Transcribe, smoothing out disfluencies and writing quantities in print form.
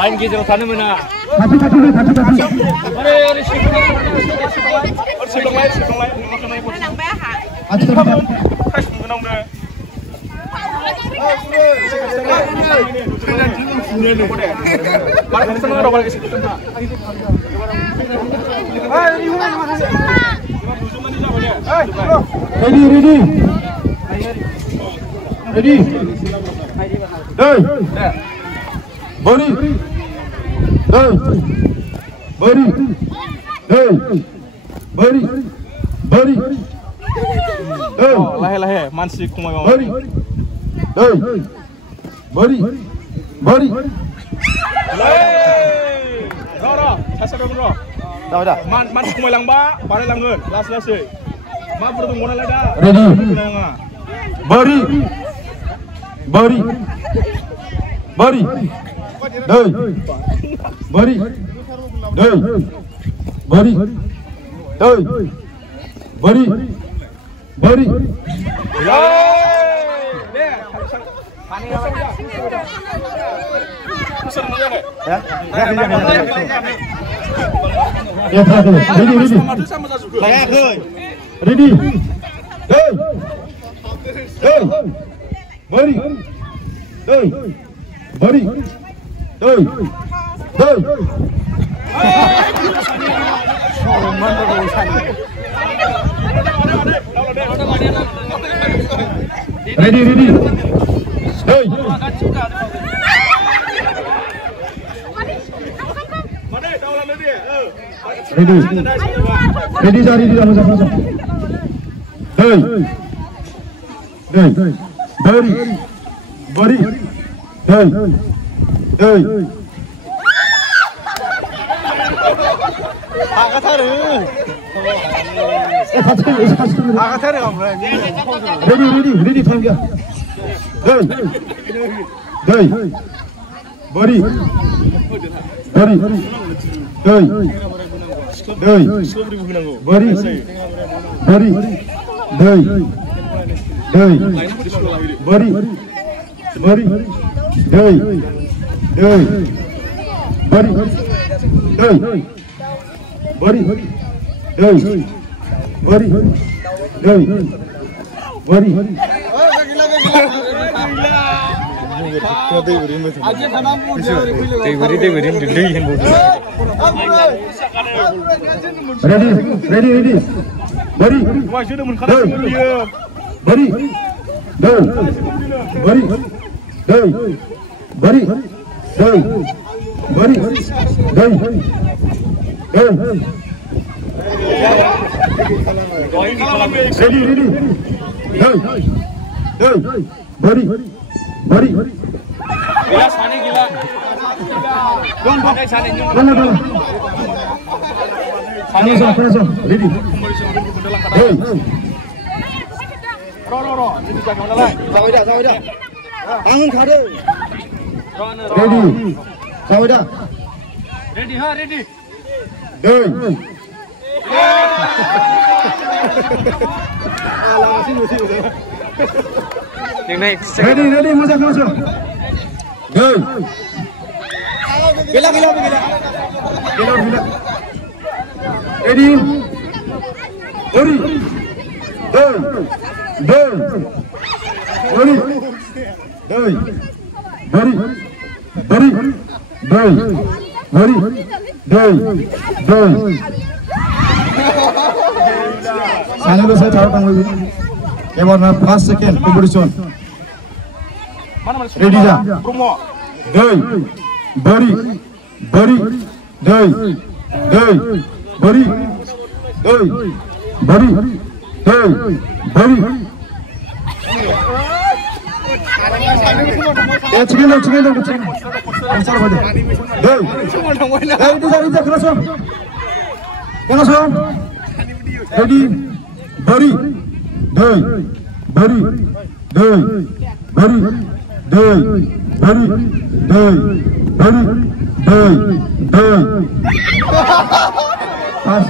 Lain gitu sana mana? Ready. Hey. Bari. Hey. Bari. Hey. Bari. Bari. Hey. Lahe mansi kumai. Bari. Hey. Bari. Bari. Ro. Sasa ro. Dah. Mansi kumai lang ba? Bare langun. Las. Ma bro ngona lada. Ready. Bari. Bari. Bari. Hey. Bari. Hey. Bari. Hey. Bari. Bari. Ya, ready. Hey. Hey. Bari. Hey. Bari. Hey. Hey. Ready. Hey. Ready cari di dalam sama. Hey. Hey. Bari. Bari. Hey. Hey. Ready time ya. Hey. Hey. Bari. Bari. Hey. Hey. Bari. Bari. Hey. Hey. Bari. Bari. Hey. Hey. Bari. Hey. Bari. Hey. Bari. Hey. Bari. Ready. Bari. bari, doi, bari, doi, bari, doi, bari, doi, doi. Ready, doi, doi, bari, bari. Gila, Sani gila. Kalah. Sana, ready. Doi. Ro. Ini jaga mana lah? Sawi dah. Bangun khade. Ready. Sawi dah. Ready. Doi. Ready, masuk. Doi. Gila. Ready. Bari. Doi. Bari. Doi. Bari. Doi. Bari. Doi. Sana ko saya tahu kamu. Ewan 5 second competition. Mana? Ready dah. Promo. Doi. Bari. Doi. Bari. Doi. Bari. Ya chicken dong. Besar pada. Doi. Itu keras. Ready. Bari. Doi. Pas